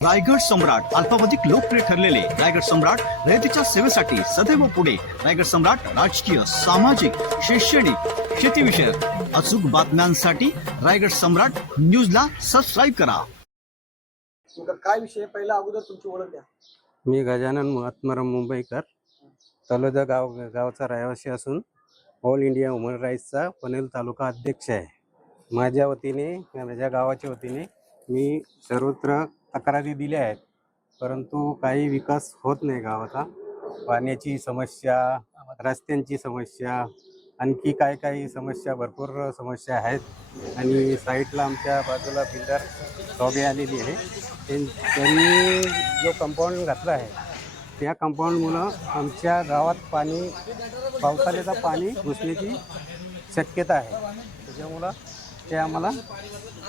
रायगड सम्राट अल्पावधीत लोकप्रिय ठरलेले रायगड सम्राट रयतेच्या सेवेसाठी सदैव पुढे. रायगड सम्राट राजकीय, सामाजिक, शैक्षणिक, शेतीविषयक अचूक बातम्यांसाठी रायगड सम्राट न्यूजला सबस्क्राईब करा. काय विषय पहिला अगोदर तुमची ओळख द्या. मी गजानन आत्माराम मुंबईकर, तलोजा गावचा रहिवासी असून ऑल इंडिया ह्युमन राईट्सचा पनवेल तालुका अध्यक्ष आहे. माझ्या वतीने, माझ्या गावाच्या वतीने मी सर्वत्र तक्रारी दिल्या आहेत, परंतु काही विकास होत नाही गावाचा. पाण्याची समस्या, रस्त्यांची समस्या, आणखी काही समस्या, भरपूर समस्या आहेत. आणि साईडला आमच्या बाजूला बिल्डर शॉबे आलेली आहे. त्यांनी जो कंपाऊंड घातला आहे त्या कंपाऊंडमुळं आमच्या गावात पावसाळ्याचा पाणी घुसण्याची शक्यता आहे. त्याच्यामुळं ते आम्हाला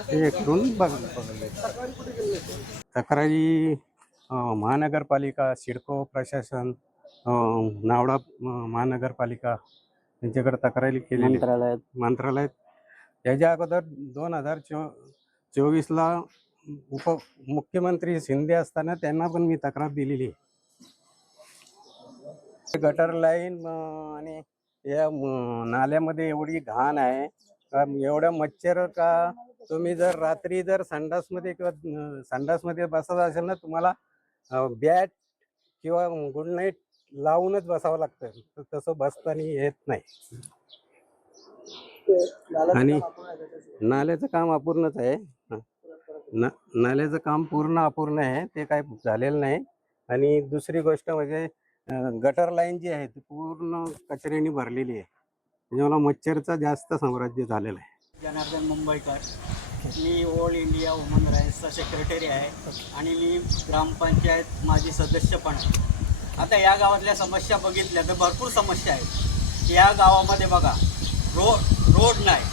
हे करून बघले. तक्रारी महानगरपालिका, सिडको प्रशासन, नावडा महानगरपालिका यांच्याकडे तक्रारी केलेली मंत्रालयात. याच्या अगोदर 2024ला उपमुख्यमंत्री शिंदे असताना त्यांना पण मी तक्रार दिलेली आहे. गटर लाईन आणि या नाल्यामध्ये एवढी घाण आहे, एवढ्या मच्छर का तुम्ही जर रात्री जर संडासमध्ये बसत असेल ना, तुम्हाला बॅट किंवा गुड नाईट लावूनच बसावं लागतं. तसं बसताना येत नाही. आणि नाल्याचं काम अपूर्णच आहे. नाल्याचं काम पूर्ण अपूर्ण आहे, ते काय झालेलं नाही. आणि दुसरी गोष्ट म्हणजे गटर लाईन जी आहे ती पूर्ण कचऱ्याने भरलेली आहे. त्याच्यामुळे मच्छरचं जास्त साम्राज्य झालेलं आहे. जनार्दन मुंबईकर, मी ऑल इंडिया ह्युमन राईट्सचा सेक्रेटरी आहे आणि मी ग्रामपंचायत माजी सदस्य पण आहे. आता या गावातल्या समस्या बघितल्या तर भरपूर समस्या आहेत. या गावामध्ये बघा, रोड नाही.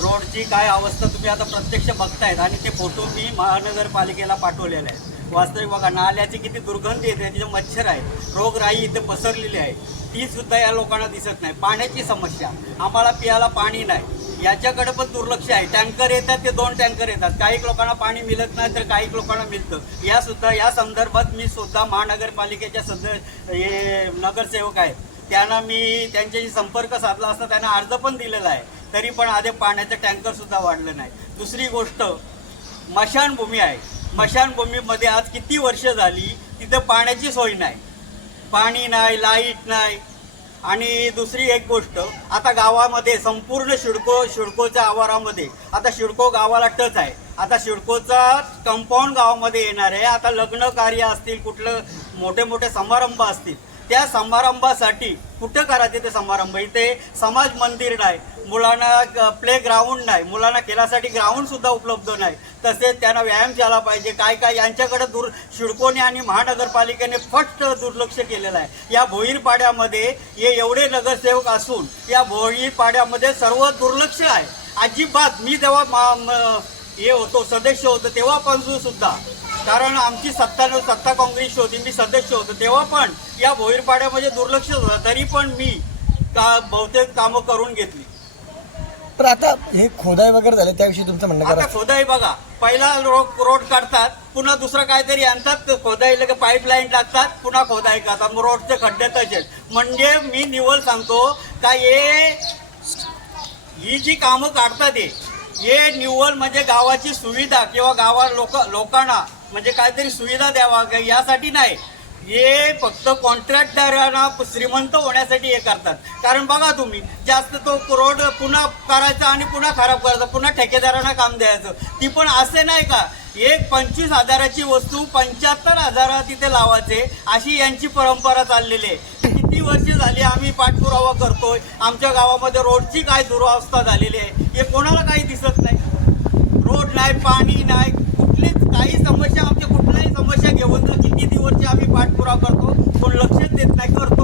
रोडची काय अवस्था तुम्ही आता प्रत्यक्ष बघतायत आणि ते फोटो मी महानगरपालिकेला पाठवलेले आहेत. वास्तविक बघा, नाल्याची किती दुर्गंधी येते, तिथे मच्छर आहे, रोगराई इथे पसरलेली आहे, ती सुद्धा या लोकांना दिसत नाही. पाण्याची समस्या, आम्हाला पियाला पाणी नाही, याच्याकडे पण दुर्लक्ष आहे. टँकर येतात, ते 2 टँकर येतात, काही लोकांना पाणी मिळत नाही तर काही लोकांना मिळतं. या संदर्भात मी सुद्धा महानगरपालिकेच्या नगरसेवक आहेत, त्यांना मी त्यांच्याशी संपर्क साधला असता त्यांना अर्ज पण दिलेला आहे, तरी पण आधी पाण्याचं टँकर सुद्धा वाढलं नाही. दुसरी गोष्ट, स्मशानभूमी आहे. स्मशानभूमीमध्ये आज किती वर्ष झाली तिथं पाण्याची सोय नाही, पाणी नाही, लाईट नाही. आणि दुसरी एक गोष्ट, आता गावामध्ये संपूर्ण शिडकोच्या आवारामध्ये, आता शिडको गावाला टच आहे, आता शिडकोचा कंपाऊंड गावामध्ये येणार आहे. आता लग्न कार्य असतील, कुठलं मोठे समारंभ असतील, त्या समारंभासाठी कुठं करायचे ते समारंभ? इथे समाज मंदिर नाही, मुलांना प्ले ग्राउंड नाही, मुलांना खेळासाठी ग्राउंड सुद्धा उपलब्ध नाही. तसेच त्यांना व्यायामशाला पाहिजे, काय यांच्याकडे शिडकोने आणि महानगरपालिकेने फक्त दुर्लक्ष केलेलं आहे. या भोईरपाड्यामध्ये हे एवढे नगरसेवक असून या भोईरपाड्यामध्ये सर्व दुर्लक्ष आहे. अजिबात. मी जेव्हा हे होतो, सदस्य होतो, तेव्हापासून सुद्धा, कारण आमची सत्ता काँग्रेसची होती, मी सदस्य होतो, तेव्हा पण या भोईरपाड्यामध्ये दुर्लक्ष होतं, तरी पण मी बहुतेक कामं करून घेतली. तर आता हे खोदाई वगैरे झाले, त्याविषयी तुमचं म्हणणं आता खोदाई बघा, पहिला रोड काढतात, पुन्हा दुसरं काहीतरी आणतात, खोदाई लगे पाईपलाईन टाकतात, पुन्हा खोदाई करतात, मग रोडचे खड्डे तसेच. म्हणजे मी निव्वळ सांगतो का ही जी कामं काढतात हे निव्वळ म्हणजे गावाची सुविधा किंवा लोकांना म्हणजे काहीतरी सुविधा द्यावा यासाठी नाही. हे फक्त कॉन्ट्रॅक्टदारांना श्रीमंत होण्यासाठी हे करतात. कारण बघा तुम्ही, जास्त तो रोड पुन्हा करायचा आणि पुन्हा खराब करायचा, पुन्हा ठेकेदारांना काम द्यायचं. ती पण असे नाही का, एक 25,000ची वस्तू 75,000 तिथे लावायचे, अशी यांची परंपरा चाललेली आहे. किती वर्ष झाली आम्ही पाठपुरावा करतोय, आमच्या गावामध्ये रोडची काय दुरावस्था झालेली आहे हे कोणाला काही दिसत नाही. रोड नाही, पाणी नाही, कुठलीच काही समस्या, आमच्या कुठल्याही समस्या घेऊन तर किती वर्ष आम्ही पाठपुरावा करतो, कोण लक्षच देत नाही. करतो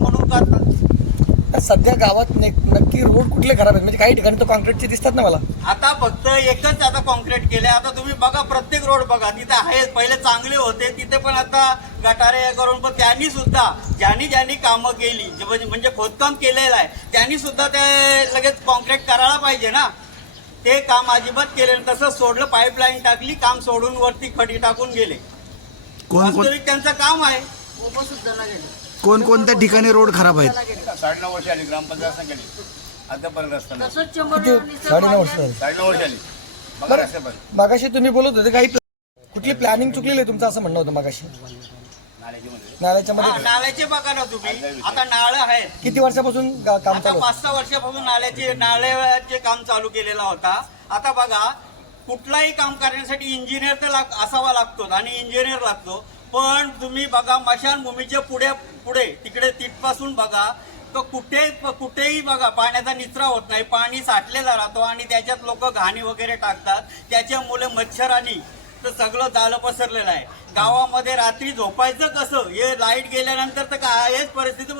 म्हणून करतात. सध्या गावात नक्की रोड कुठले खराब आहेत? म्हणजे काही ठिकाणी तो कॉन्क्रीटचे दिसतात ना मला. आता फक्त एकच आता कॉन्क्रीट केले. आता तुम्ही बघा, प्रत्येक रोड बघा, तिथे आहे, पहिले चांगले होते, तिथे पण आता गटारे करून, पण त्यांनी सुद्धा ज्यांनी कामं केली, म्हणजे खोदकाम केलेलं आहे, त्यांनी सुद्धा ते लगेच कॉन्क्रीट करायला पाहिजे ना. ते काम अजिबात केले नाही. तसं सोडलं, पाईपलाईन टाकली, काम सोडून वरती खडी टाकून गेले. वास्तविक त्यांचं काम आहे. कोणकोणत्या ठिकाणी रोड खराब आहेत? 9.5 वर्ष आली ग्रामपंचायत सांगितली आतापर्यंत रस्ता नाही. किती 9.5 वर्ष झाली. 9.5 वर्ष आली बघा रस्ते पण मागाशी तुम्ही बोलत होते काही कुठली प्लॅनिंग चुकलेली आहे तुमचं असं म्हणणं होतं मागाशी नाल्याची मध्ये नाल्याच्या हा, मध्ये नाल्याचे बघा ना तुम्ही, आता नाळं आहेत. किती वर्षापासून काम आता चालू आहे? 5-6 वर्षापासून नाल्याचे काम चालू केलेला होता. आता बघा, कुठलाही काम करण्यासाठी इंजिनियर तर असावा लागतो आणि इंजिनियर लागतो. पण तुम्ही बघा, मशानभूमीच्या पुढे तिकडे तिथपासून बघा, तो कुठेही बघा पाण्याचा निचरा होत नाही. पाणी साठलेला राहतो आणि त्याच्यात लोक घाणी वगैरे टाकतात. त्याच्यामुळे मच्छरांनी तर सगळं जाळं पसरलेलं आहे. गावामध्ये रात्री झोपायचं कसं, हे लाईट गेल्यानंतर तर कायच परिस्थिती,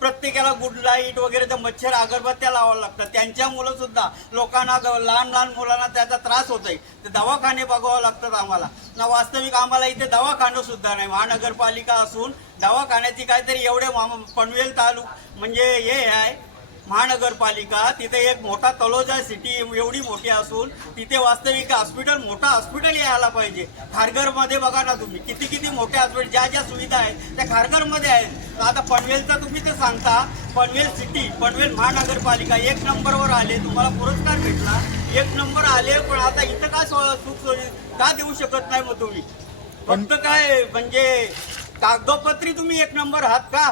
प्रत्येकाला गुड लाईट वगैरे तर मच्छर अगरबत्त्या लावावं लागतात. त्यांच्यामुळं सुद्धा लोकांना, लहान लहान मुलांना त्याचा त्रास होतोय. ते दवाखाने बघावं लागतात आम्हाला ना. वास्तविक आम्हाला इथे दवाखानं सुद्धा नाही. महानगरपालिका असून दवाखान्याची काहीतरी एवढे पनवेल म्हणजे हे आहे महानगरपालिका, तिथे एक मोठा तलोजा सिटी एवढी मोठी असून तिथे वास्तविक मोठा हॉस्पिटल यायला पाहिजे. खारघरमध्ये बघा ना तुम्ही, किती मोठे हॉस्पिटल, ज्या सुविधा आहेत त्या खारघरमध्ये आहेत. आता पनवेलचा तुम्ही ते सांगता, पनवेल सिटी, पनवेल महानगरपालिका 1 नंबरवर आले, तुम्हाला पुरस्कार भेटला, 1 नंबर आले. पण आता इथं काय सुखसोयी का देऊ शकत नाही मग तुम्ही? फक्त काय म्हणजे कागदोपत्री तुम्ही 1 नंबर आहात का?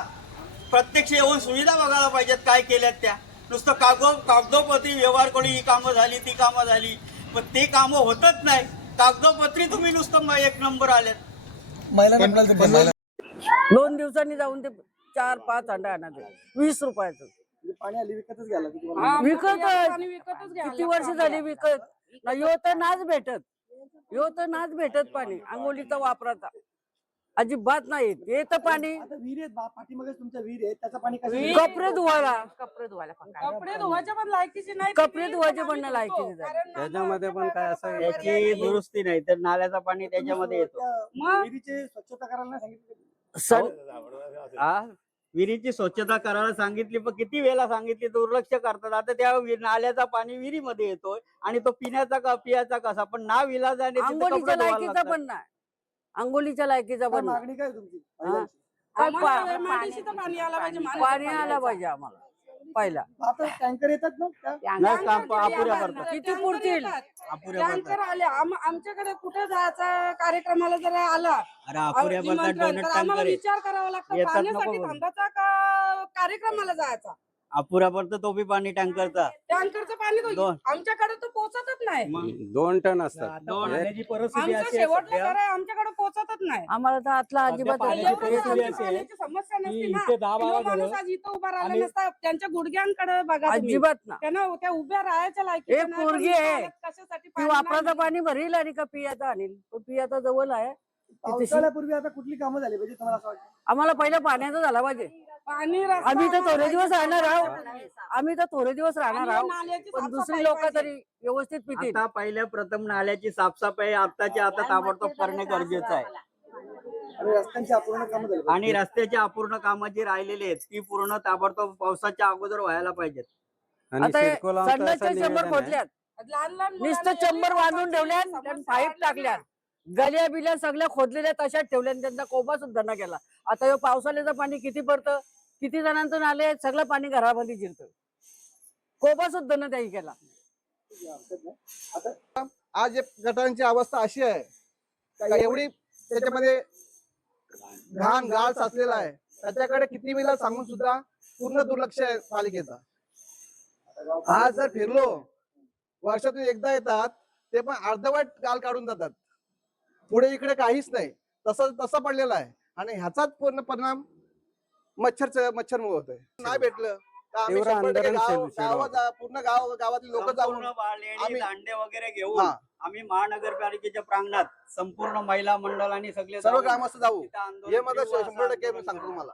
प्रत्यक्ष येऊन सुविधा बघायला पाहिजेत काय केल्यात त्या. नुसतं कागदोपत्री व्यवहार करून ही कामं झाली, ती कामं झाली, पण ते कामं होतच नाही. कागदोपत्री तुम्ही नुसतं 1 नंबर आल्यात. महिलांना 2 दिवसांनी जाऊन ते 4-5 अंडा आणायचे 20 रुपयाचं. पाणी आली विकतच घ्यायला विकत किती वर्ष झाली विकत. यो तर नाच भेटत पाणी आंघोळीचा वापराचा अजिबात नाही येत पाणी. विहीर आहेत पाठीमागे तुमच्या विहीर आहे, त्याचं पाणी कसं? कपडे धुवायला कपडे धुवायच्या पण लायकीची नाही. कपडे धुवायचे पण नाही लायकीचे झाले. त्याच्यामध्ये पण काय असं त्याची दुरुस्ती नाही तर नाल्याचा पाणी त्याच्यामध्ये येतो. विहिरीची स्वच्छता करायला नाही सांगितलं? विहिरीची स्वच्छता करायला सांगितली, पण किती वेळा सांगितली, दुर्लक्ष करतात. आता त्या नाल्याचा पाणी विहिरीमध्ये येतोय आणि तो पियाचा कसा, पण ना विलाजाने तिथे कपडे आंघोळीच्या धुवायला लायकीचा लागतात. पण नाही. आंघोळीच्या लायकीचा पण नाही. मागणी काय आहे तुमची? आम्हाला मांडीशीचं पाणी आलं पाहिजे. पाणी आलं पाहिजे आम्हाला पहिला. आता टँकर येतात ना नाही, काम अपुऱ्या करतात. किती पुरतील? अपुऱ्या टँकर करतात. आले. आमच्याकडे कुठे जायचा कार्यक्रमाला जर आला अरे अपुऱ्या करतात. निमंत्रण, तर आम्हाला विचार करावा लागतो येतात नको पाण्यासाठी बोलू. थांबायचा का कार्यक्रमाला जायचा. अपुऱ्या पडतं तो बी पाणी टँकरचा. टँकरचं पाणी दोन. आमच्याकडे तो पोहोचतच नाही. 2 टन असतात. आमचं शेवटलं घर आहे, आमच्याकडे पोहोचतच नाही. आम्हाला तर आतला अजिबात एवढं पाण्याची समस्या नसती ना. तो माणूस आज इथं उभा राहिला नसता. त्यांच्या गुडघ्यांकडे बघा तुम्ही. अजिबात ना. त्यांना त्या उभ्या राहायच्या लायकीच्या एक नाही, पोरगी पण आहे. कशासाठी ती पाणी वापराचं नाही. पाणी भरील आणि का पियाचं आणील. तो पियाचा जवळ आहे. पावसाळ्यापूर्वी आता कुठली कामं झाली पाहिजे तुम्हाला असं वाटतं? आम्हाला पहिलं पाण्याचं झाला पाहिजे. पाणी रस्ता आम्ही तर थोडे आम्हाला दिवस राहणार आहोत. आणि आहोत नाल्याची पण दुसरी साफसफाई लोक पाहिजे. तरी व्यवस्थित पितील. आता पहिल्या प्रथम नाल्याची साफसफाई आताच्या आता ताबडतोब करणे गरजेचं आहे. आणि रस्त्यांची अपूर्ण कामं झाली आणि रस्त्याची अपूर्ण कामं जी राहिलेली आहेत ती पूर्ण ताबडतोब पावसाच्या अगोदर व्हायला पाहिजेत. आणि आता हे सिडको लावतं असं संडासचे निवेदन चंबर आहे. खोदल्यात. लहान लहान नुसतं मुलांना चंबर एवढी बांधून रोगाची ठेवल्यात. समस्या पाईप वाढलेली टाकल्यात. आहे. गल्या बिल्या सगळ्या खोदलेल्या तशाच ठेवल्या आणि त्यांचा कोबा सुद्धा न केला. आता हे पावसाळ्याचं पाणी किती पडतं, किती जणांचं नाले आहेत, सगळं पाणी घरामध्ये जिरतं. कोबा सुद्धा न त्याही केला. आज गटारांची अवस्था अशी आहे का एवढी त्याच्यामध्ये घाण गाळ साचलेला आहे, त्याच्याकडे किती वेळा सांगून सुद्धा पूर्ण दुर्लक्ष आहे पालिकेचा. आज जर फिरलो, वर्षातून एकदा येतात, ते पण अर्धवट गाळ काढून जातात. पुढे इकडे काहीच नाही, तसा पडलेला आहे. आणि ह्याचाच पूर्ण परिणाम मच्छरमुळे होतोय. नाही भेटलं तर आम्ही तीव्र 100% आंदोलन पूर्ण गावातील लोक जाऊन संपूर्ण बाळलेणी, आम्ही- दांडे वगैरे घेऊन हा. आम्ही महानगरपालिकेच्या प्रांगणात संपूर्ण महिला मंडळ आणि सगळे सर्व जाऊन ग्रामस्थ जाऊ, तिथं आंदोलन हे मला करू असं 100% मी आंदोलन सांगतो करू. तुम्हाला.